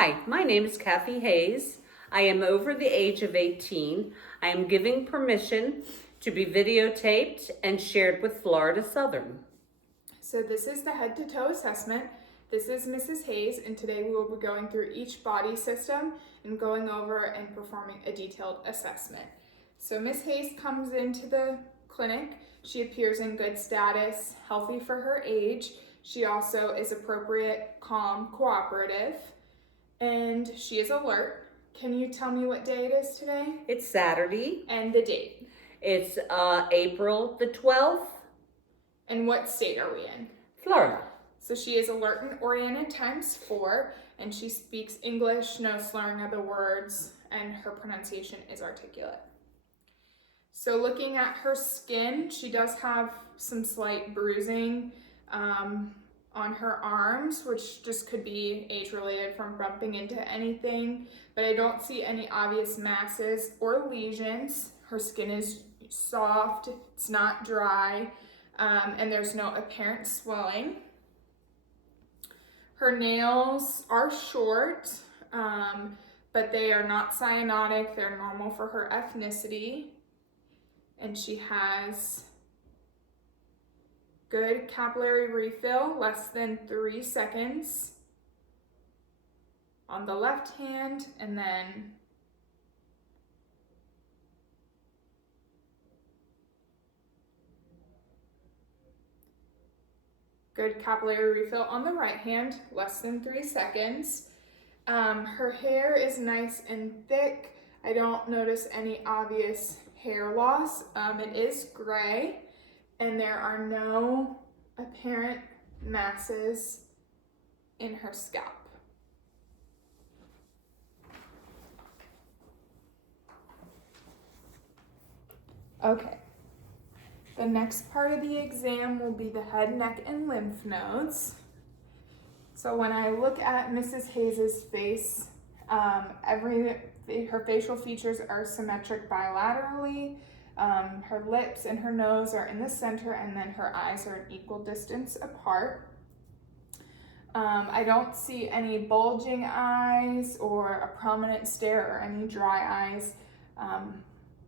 Hi, my name is Kathy Hayes. I am over the age of 18. I am giving permission to be videotaped and shared with Florida Southern. So this is the head to toe assessment. This is Mrs. Hayes, and today we will be going through each body system and going over and performing a detailed assessment. So Miss Hayes comes into the clinic. She appears in good status, healthy for her age. She also is appropriate, calm, cooperative, and she is alert. Can you tell me what day it is today? It's Saturday. And the date. It's April the 12th. And what state are we in? Florida. So she is alert and oriented ×4, and she speaks English, no slurring of the words, and her pronunciation is articulate. So looking at her skin, she does have some slight bruising on her arms, which just could be age-related from bumping into anything, but I don't see any obvious masses or lesions. Her skin is soft, it's not dry, and there's no apparent swelling. Her nails are short, but they are not cyanotic. They're normal for her ethnicity. And she has good capillary refill, less than 3 seconds on the left hand, and then good capillary refill on the right hand, less than 3 seconds. Her hair is nice and thick. I don't notice any obvious hair loss. It is gray, and there are no apparent masses in her scalp. Okay. The next part of the exam will be the head, neck, and lymph nodes. So when I look at Mrs. Hayes' face, her facial features are symmetric bilaterally. Her lips and her nose are in the center, and then her eyes are an equal distance apart. I don't see any bulging eyes or a prominent stare or any dry eyes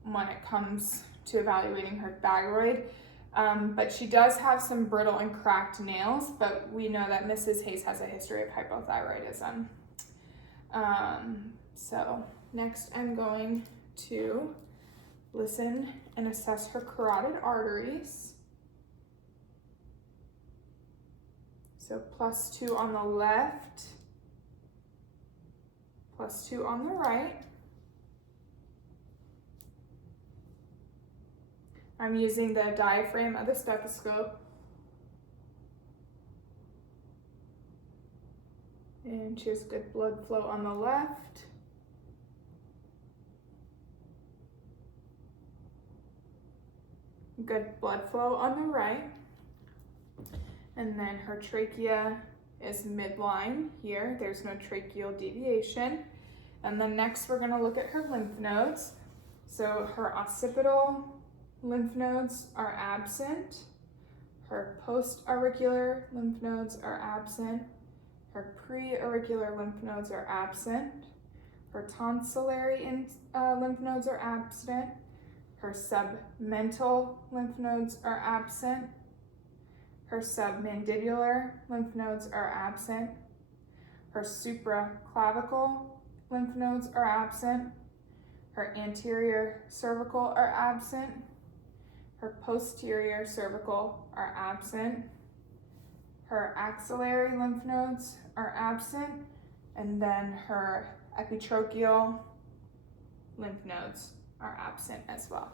when it comes to evaluating her thyroid. But she does have some brittle and cracked nails, but we know that Mrs. Hayes has a history of hypothyroidism. So next I'm going to listen and assess her carotid arteries. So +2 on the left, +2 on the right. I'm using the diaphragm of the stethoscope. And she has good blood flow on the left. Good blood flow on the right. And then her trachea is midline here. There's no tracheal deviation. And then next we're gonna look at her lymph nodes. So her occipital lymph nodes are absent. Her post-auricular lymph nodes are absent. Her pre-auricular lymph nodes are absent. Her tonsillary lymph nodes are absent. Her submental lymph nodes are absent. Her submandibular lymph nodes are absent. Her supraclavicle lymph nodes are absent. Her anterior cervical are absent. Her posterior cervical are absent. Her axillary lymph nodes are absent. And then her epitrochial lymph nodes are absent as well.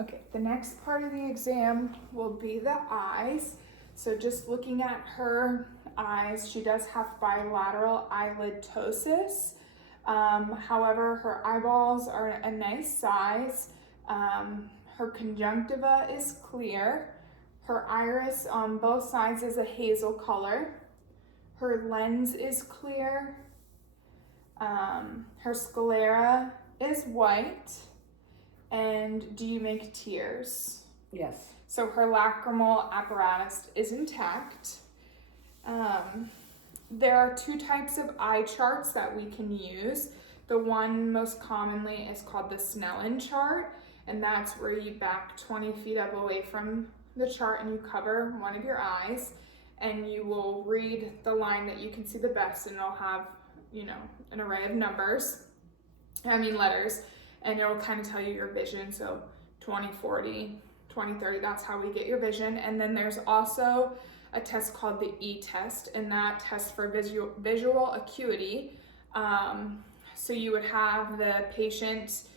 Okay, the next part of the exam will be the eyes. So just looking at her eyes, she does have bilateral eyelid ptosis. However, her eyeballs are a nice size. Her conjunctiva is clear. Her iris on both sides is a hazel color. Her lens is clear. Her sclera is white. And do you make tears? Yes. So her lacrimal apparatus is intact. There are two types of eye charts that we can use. The one most commonly is called the Snellen chart, and that's where you back 20 feet up away from the chart and you cover one of your eyes, and you will read the line that you can see the best, and it'll have, you know, an array of letters, and it'll kind of tell you your vision. So 20/40, 20/30, that's how we get your vision. And then there's also a test called the E-test, and that tests for visual acuity. So you would have the patient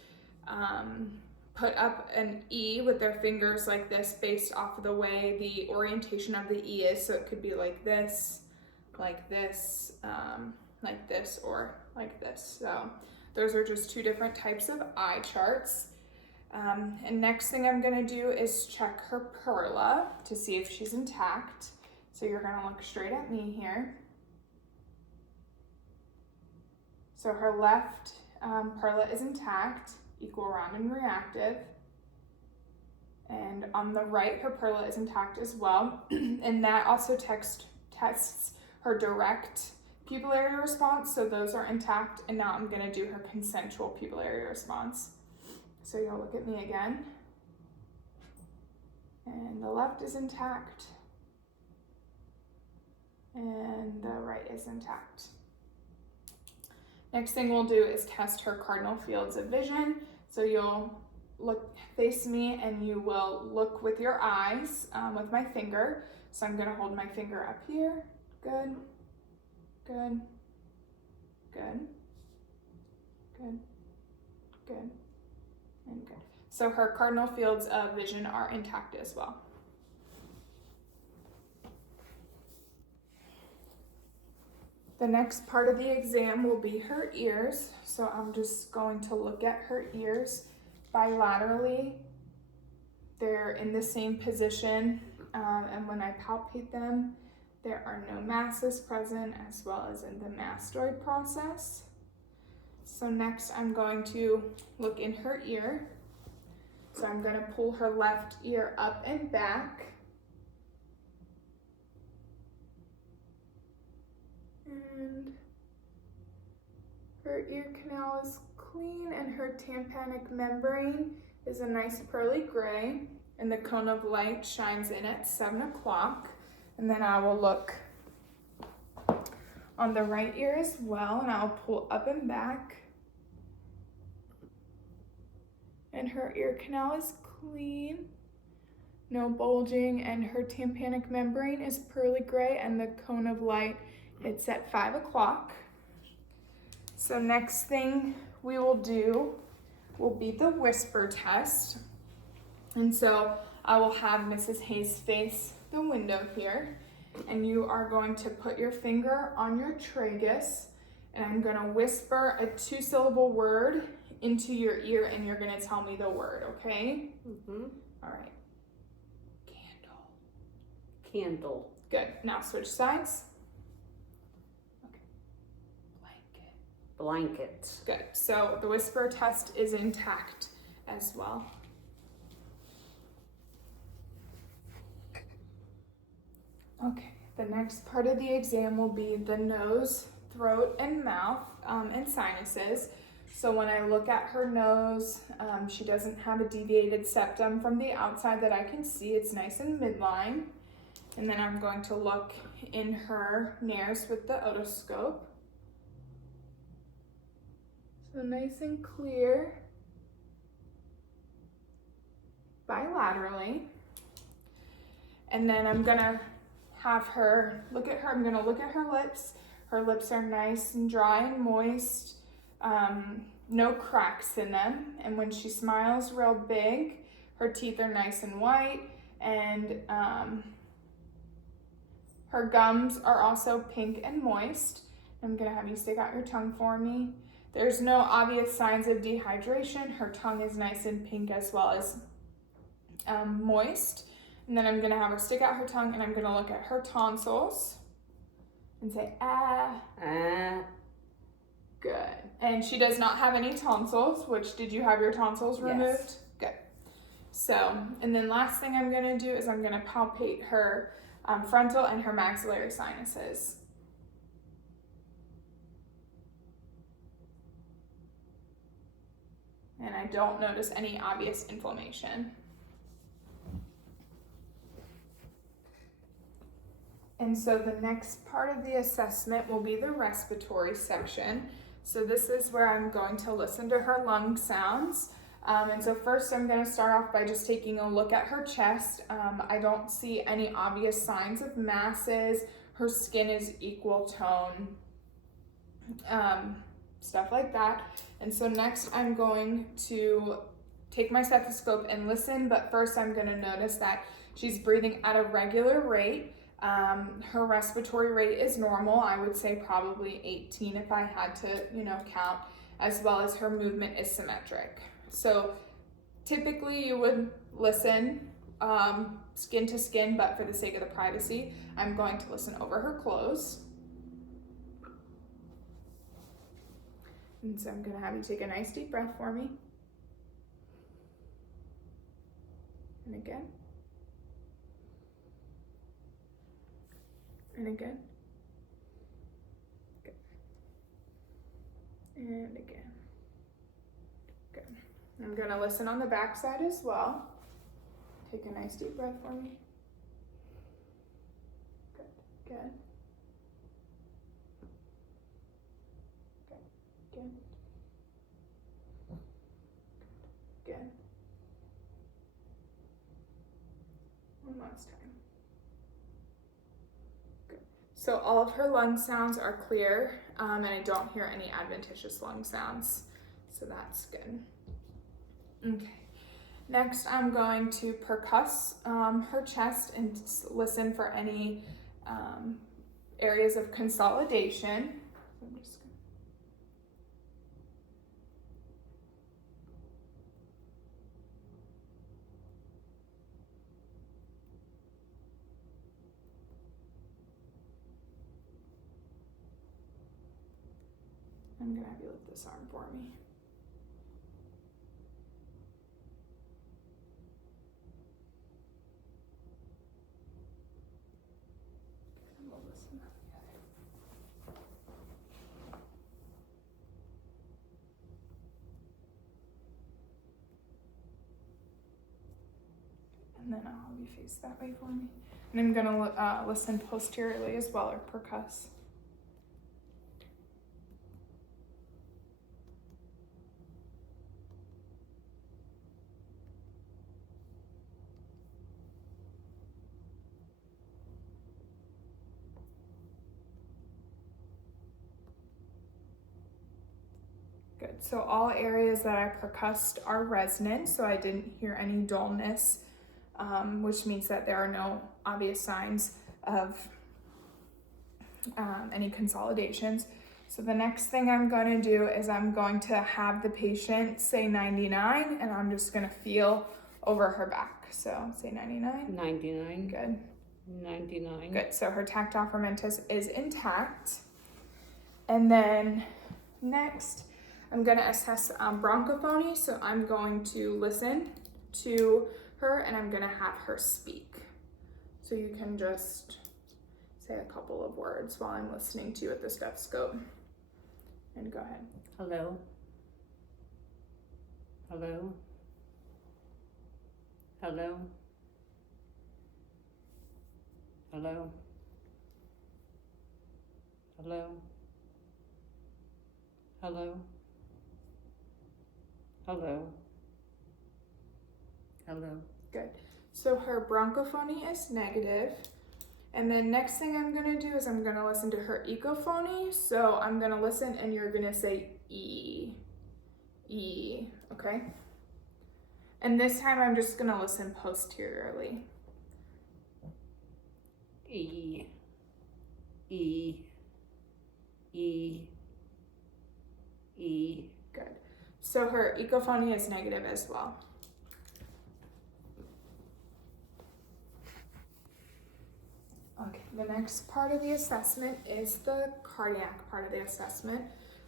put up an E with their fingers like this based off of the way the orientation of the E is. So it could be like this, like this, or like this. So those are just two different types of eye charts. And next thing I'm gonna do is check her perla to see if she's intact. So you're gonna look straight at me here. So her left perla is intact, equal, round, and reactive. And on the right, her perla is intact as well. And that also tests her direct pupil area response. So those are intact. And now I'm gonna do her consensual pupil area response. So you'll look at me again. And the left is intact. And the right is intact. Next thing we'll do is test her cardinal fields of vision. So you'll face me and you will look with your eyes with my finger. So I'm gonna hold my finger up here. Good, good, good, good, good, and good. So her cardinal fields of vision are intact as well. The next part of the exam will be her ears. So I'm just going to look at her ears bilaterally. They're in the same position, and when I palpate them, there are no masses present, as well as in the mastoid process. So next I'm going to look in her ear. So I'm going to pull her left ear up and back. And her ear canal is clean, and her tympanic membrane is a nice pearly gray, and the cone of light shines in at 7 o'clock. And then I will look on the right ear as well, and I'll pull up and back. And her ear canal is clean, no bulging, and her tympanic membrane is pearly gray, and the cone of light, it's at 5 o'clock. So next thing we will do will be the whisper test. And so I will have Mrs. Hayes face the window here, and you are going to put your finger on your tragus, and I'm gonna whisper a 2-syllable word into your ear, and you're gonna tell me the word, okay? Mm-hmm. All right. Candle. Candle. Good. Now switch sides. Okay. Blanket. Blanket. Good. So the whisper test is intact as well. Okay, the next part of the exam will be the nose, throat, and mouth, and sinuses. So when I look at her nose, she doesn't have a deviated septum from the outside that I can see. It's nice and midline. And then I'm going to look in her nares with the otoscope. So nice and clear. Bilaterally. And then I'm gonna have her look at her. I'm gonna look at her lips. Her lips are nice and dry and moist. No cracks in them. And when she smiles real big, her teeth are nice and white, and her gums are also pink and moist. I'm gonna have you stick out your tongue for me. There's no obvious signs of dehydration. Her tongue is nice and pink as well as moist. And then I'm gonna have her stick out her tongue, and I'm gonna look at her tonsils and say, ah. Good. And she does not have any tonsils, which, did you have your tonsils removed? Yes. Good. So, and then last thing I'm gonna do is I'm gonna palpate her frontal and her maxillary sinuses. And I don't notice any obvious inflammation. And so the next part of the assessment will be the respiratory section. So this is where I'm going to listen to her lung sounds. And so first I'm going to start off by just taking a look at her chest. I don't see any obvious signs of masses. Her skin is equal tone, stuff like that. And so next I'm going to take my stethoscope and listen, but first I'm going to notice that she's breathing at a regular rate. Her respiratory rate is normal. I would say probably 18 if I had to, count, as well as her movement is symmetric. So typically you would listen skin to skin, but for the sake of the privacy, I'm going to listen over her clothes. And so I'm going to have you take a nice deep breath for me. And again. And again. Good. And again. Good. I'm going to listen on the back side as well. Take a nice deep breath for me. Good. Good. Good. Good. One last time. Good. So all of her lung sounds are clear, and I don't hear any adventitious lung sounds. So that's good. Okay. Next, I'm going to percuss her chest and listen for any areas of consolidation. I'm gonna have you lift this arm for me. And we'll listen up together. And then I'll have you face that way for me. And I'm gonna listen posteriorly as well, or percuss. Good. So all areas that I percussed are resonant, so I didn't hear any dullness, which means that there are no obvious signs of any consolidations. So the next thing I'm going to do is I'm going to have the patient say 99, and I'm just going to feel over her back. So say 99. 99. Good. 99. Good. So her tactile fermentus is intact. And then next, I'm going to assess bronchophony. So I'm going to listen to her and I'm going to have her speak. So you can just say a couple of words while I'm listening to you at the stethoscope. And go ahead. Hello. Hello. Hello. Hello. Hello. Hello. Hello. Hello. Good. So her bronchophony is negative. And then next thing I'm going to do is I'm going to listen to her echophony. So I'm going to listen and you're going to say E. E. Okay? And this time I'm just going to listen posteriorly. E. E. E. E. Good. So her echophony is negative as well. Okay, the next part of the assessment is the cardiac part of the assessment.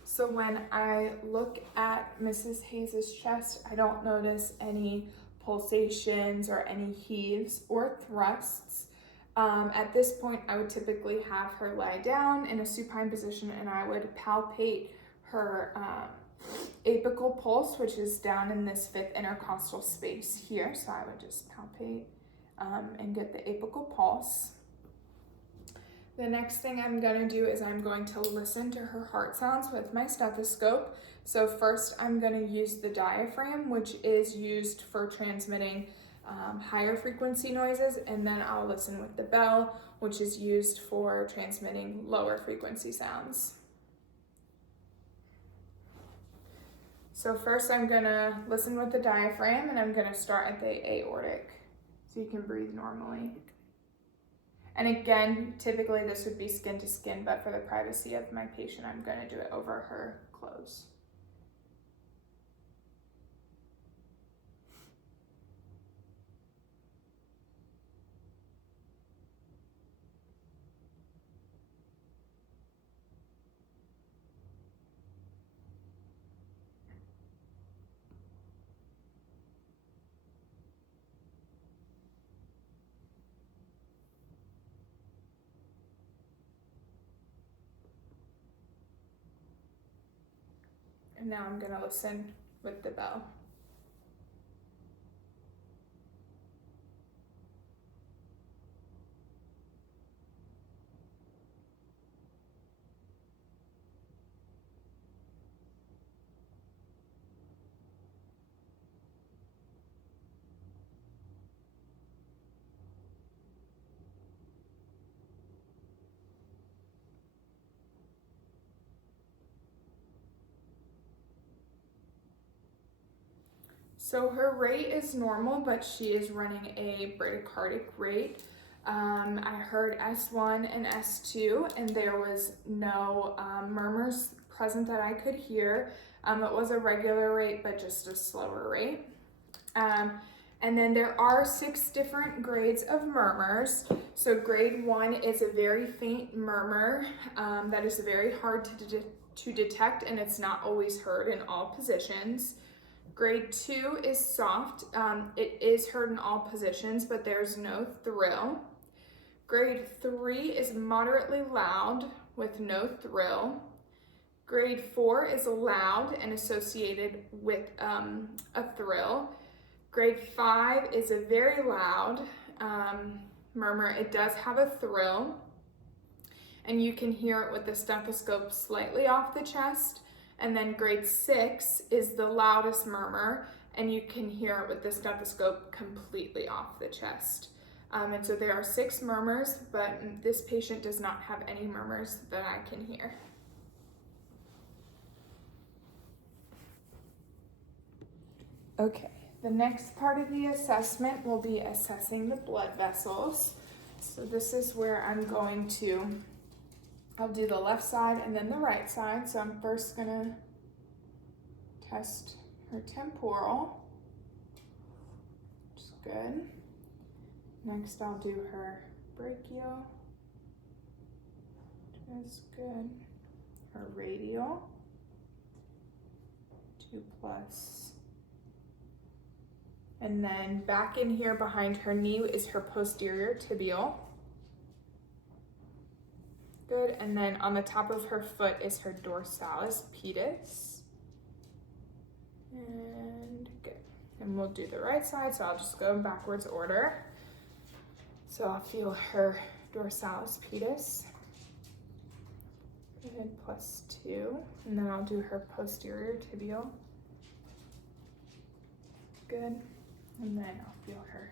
So when I look at Mrs. Hayes' chest, I don't notice any pulsations or any heaves or thrusts. At this point, I would typically have her lie down in a supine position and I would palpate her apical pulse, which is down in this fifth intercostal space here. So I would just palpate and get the apical pulse. The next thing I'm going to do is I'm going to listen to her heart sounds with my stethoscope. So first I'm going to use the diaphragm, which is used for transmitting higher frequency noises, and then I'll listen with the bell, which is used for transmitting lower frequency sounds. So first I'm going to listen with the diaphragm, and I'm going to start at the aortic so you can breathe normally. And again, typically this would be skin to skin, but for the privacy of my patient, I'm going to do it over her clothes. And now I'm going to listen with the bell. So her rate is normal, but she is running a bradycardic rate. I heard S1 and S2, and there was no murmurs present that I could hear. It was a regular rate, but just a slower rate. And then there are 6 different grades of murmurs. So grade 1 is a very faint murmur that is very hard to detect, and it's not always heard in all positions. Grade 2 is soft. It is heard in all positions, but there's no thrill. Grade 3 is moderately loud with no thrill. Grade 4 is loud and associated with a thrill. Grade 5 is a very loud murmur. It does have a thrill, and you can hear it with the stethoscope slightly off the chest. And then grade 6 is the loudest murmur, and you can hear it with the stethoscope completely off the chest. And so there are 6 murmurs, but this patient does not have any murmurs that I can hear. Okay, the next part of the assessment will be assessing the blood vessels. So this is where I'll do the left side and then the right side. So I'm first gonna test her temporal, which is good. Next I'll do her brachial, which is good. Her radial, 2+. And then back in here behind her knee is her posterior tibial. Good, and then on the top of her foot is her dorsalis pedis. And good. And we'll do the right side, so I'll just go in backwards order. So I'll feel her dorsalis pedis. Good, +2. And then I'll do her posterior tibial. Good. And then I'll feel her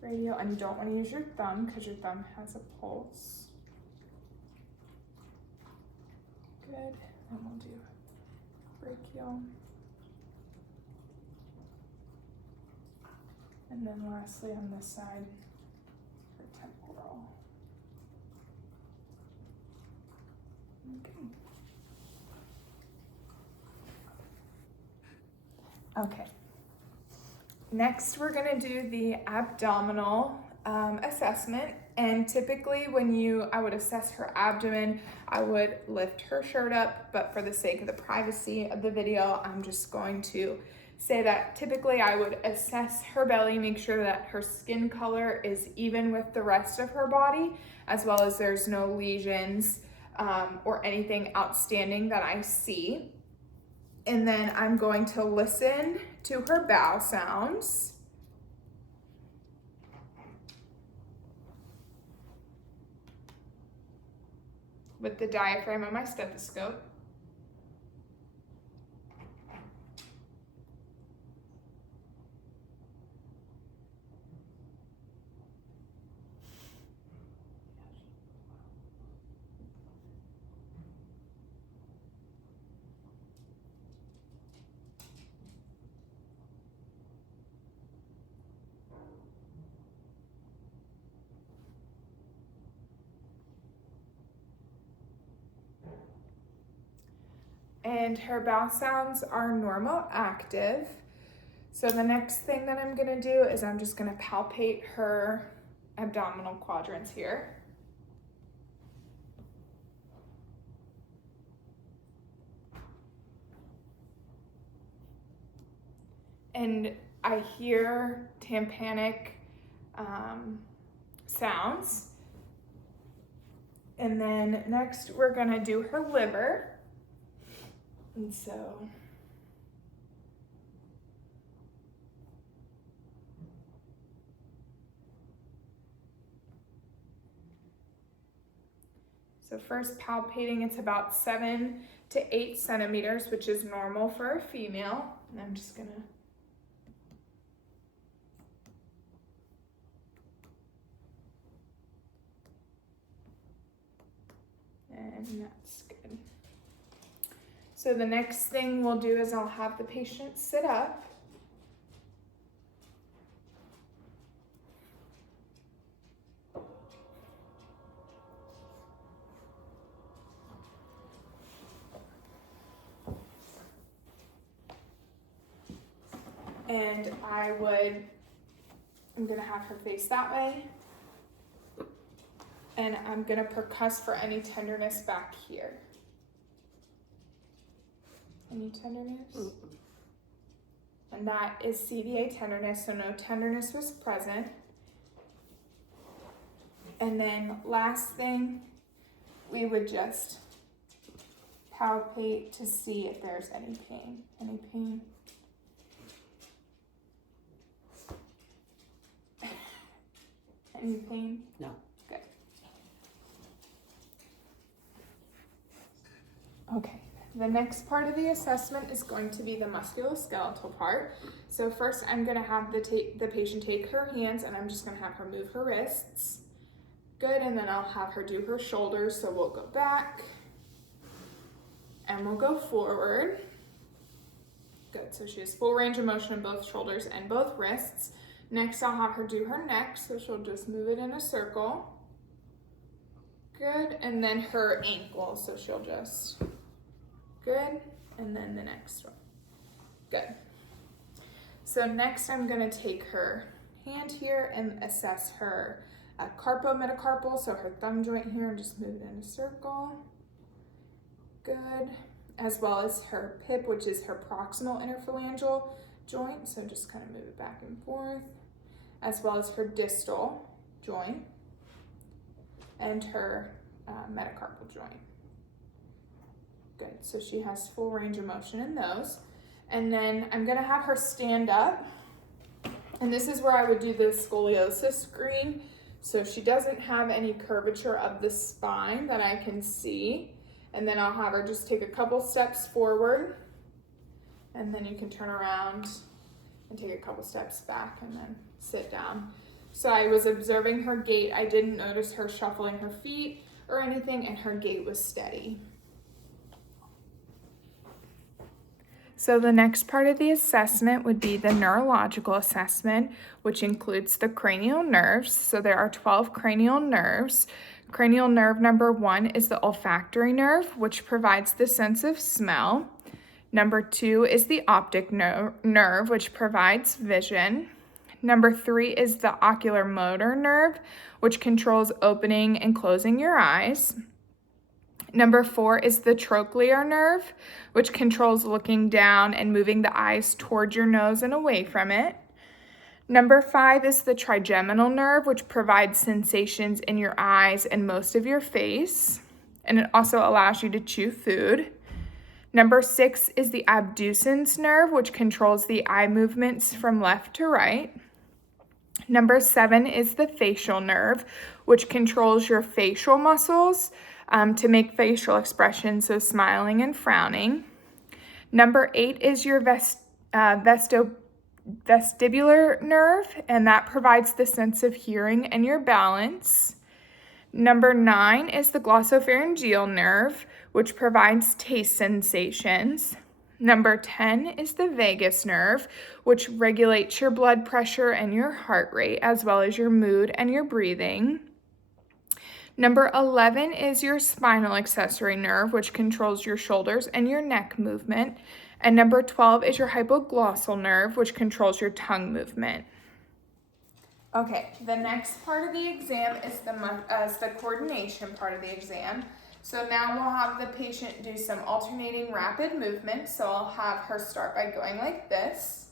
radial. And you don't want to use your thumb because your thumb has a pulse. Good. And we'll do brachial. And then lastly on this side, her temporal. Okay. Next, we're gonna do the abdominal assessment. And typically I would assess her abdomen, I would lift her shirt up, but for the sake of the privacy of the video, I'm just going to say that typically I would assess her belly, make sure that her skin color is even with the rest of her body, as well as there's no lesions or anything outstanding that I see. And then I'm going to listen to her bowel sounds. With the diaphragm on my stethoscope. And her bowel sounds are normal active. So the next thing that I'm gonna do is I'm just gonna palpate her abdominal quadrants here. And I hear tympanic sounds. And then next we're gonna do her liver. And so first palpating, it's about 7 to 8 centimeters, which is normal for a female. And I'm just gonna and that's good. So the next thing we'll do is I'll have the patient sit up. And I'm gonna have her face that way. And I'm gonna percuss for any tenderness back here. Any tenderness? And that is CVA tenderness, so no tenderness was present. And then last thing, we would just palpate to see if there's any pain. Any pain? Any pain? No. Good. Okay. The next part of the assessment is going to be the musculoskeletal part. So first I'm going to have the patient take her hands and I'm just going to have her move her wrists. Good, and then I'll have her do her shoulders. So we'll go back and we'll go forward. Good, so she has full range of motion in both shoulders and both wrists. Next I'll have her do her neck, so she'll just move it in a circle. Good, and then her ankle, so she'll just... Good, and then the next one. Good. So next I'm gonna take her hand here and assess her carpometacarpal, so her thumb joint here, and just move it in a circle. Good, as well as her PIP, which is her proximal interphalangeal joint, so just kind of move it back and forth, as well as her distal joint and her metacarpal joint. Good, so she has full range of motion in those. And then I'm gonna have her stand up. And this is where I would do the scoliosis screen. So she doesn't have any curvature of the spine that I can see. And then I'll have her just take a couple steps forward. And then you can turn around and take a couple steps back and then sit down. So I was observing her gait. I didn't notice her shuffling her feet or anything, and her gait was steady. So the next part of the assessment would be the neurological assessment, which includes the cranial nerves. So there are 12 cranial nerves. Cranial nerve number 1 is the olfactory nerve, which provides the sense of smell. Number 2 is the optic nerve, which provides vision. Number 3 is the ocular motor nerve, which controls opening and closing your eyes. Number 4 is the trochlear nerve, which controls looking down and moving the eyes towards your nose and away from it. Number 5 is the trigeminal nerve, which provides sensations in your eyes and most of your face, and it also allows you to chew food. Number 6 is the abducens nerve, which controls the eye movements from left to right. Number 7 is the facial nerve, which controls your facial muscles to make facial expressions, so smiling and frowning. Number 8 is your vestibular nerve, and that provides the sense of hearing and your balance. Number 9 is the glossopharyngeal nerve, which provides taste sensations. Number 10 is the vagus nerve, which regulates your blood pressure and your heart rate, as well as your mood and your breathing. Number 11 is your spinal accessory nerve, which controls your shoulders and your neck movement. And number 12 is your hypoglossal nerve, which controls your tongue movement. Okay, the next part of the exam is the coordination part of the exam. So now we'll have the patient do some alternating rapid movements. So I'll have her start by going like this.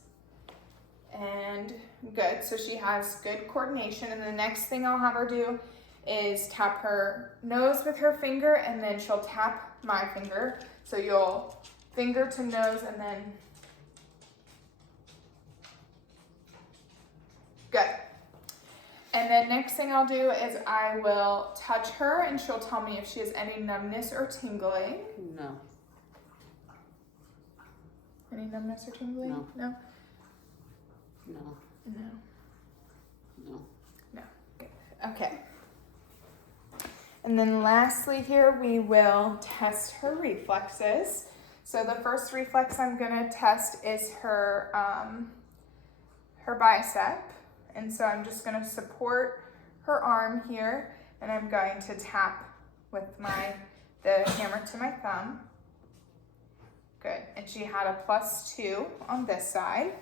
And good, so she has good coordination. And the next thing I'll have her do is tap her nose with her finger, and then she'll tap my finger. So you'll finger to nose and then good. And then next thing I'll do is I will touch her and she'll tell me if she has any numbness or tingling. No. Any numbness or tingling? No. No? No. No. No. No. Good. Okay. And then lastly here, we will test her reflexes. So the first reflex I'm gonna test is her bicep. And so I'm just gonna support her arm here, and I'm going to tap with the hammer to my thumb. Good, and she had a +2 on this side.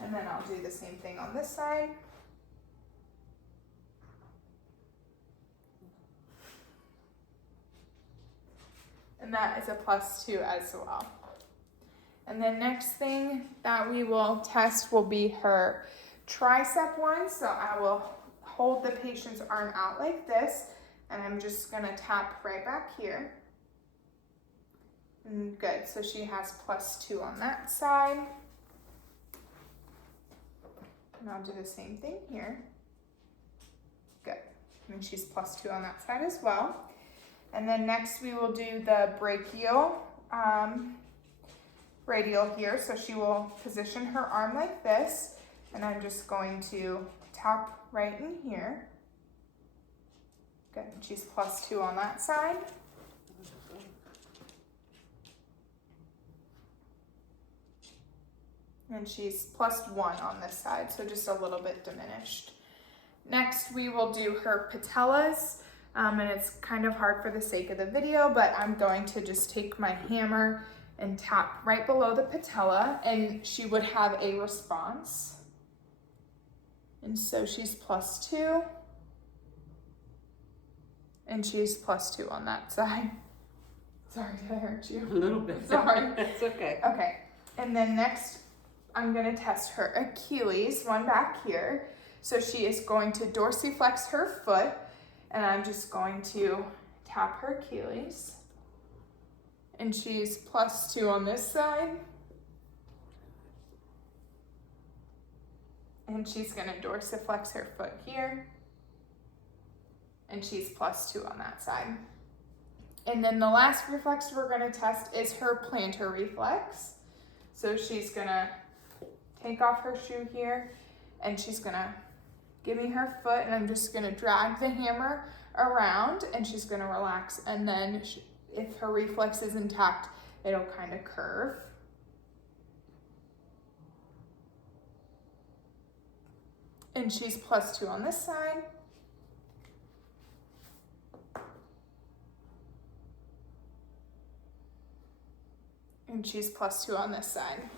And then I'll do the same thing on this side. And that is a +2 as well. And the next thing that we will test will be her tricep one. So I will hold the patient's arm out like this, and I'm just gonna tap right back here. And good, so she has +2 on that side. And I'll do the same thing here. Good, and she's +2 on that side as well. And then next we will do the brachial radial here. So she will position her arm like this, and I'm just going to tap right in here. Good, and she's +2 on that side. And she's +1 on this side, so just a little bit diminished. Next, we will do her patellas, and it's kind of hard for the sake of the video, but I'm going to just take my hammer and tap right below the patella, and she would have a response. And so she's +2, and she's +2 on that side. Sorry, did I hurt you? A little bit. Sorry. It's okay. Okay, and then next, I'm gonna test her Achilles, one back here. So she is going to dorsiflex her foot, and I'm just going to tap her Achilles. And she's +2 on this side. And she's gonna dorsiflex her foot here. And she's +2 on that side. And then the last reflex we're gonna test is her plantar reflex. So she's gonna take off her shoe here, and she's gonna give me her foot, and I'm just gonna drag the hammer around, and she's gonna relax, and then if her reflex is intact, it'll kind of curve. And she's +2 on this side. And she's +2 on this side.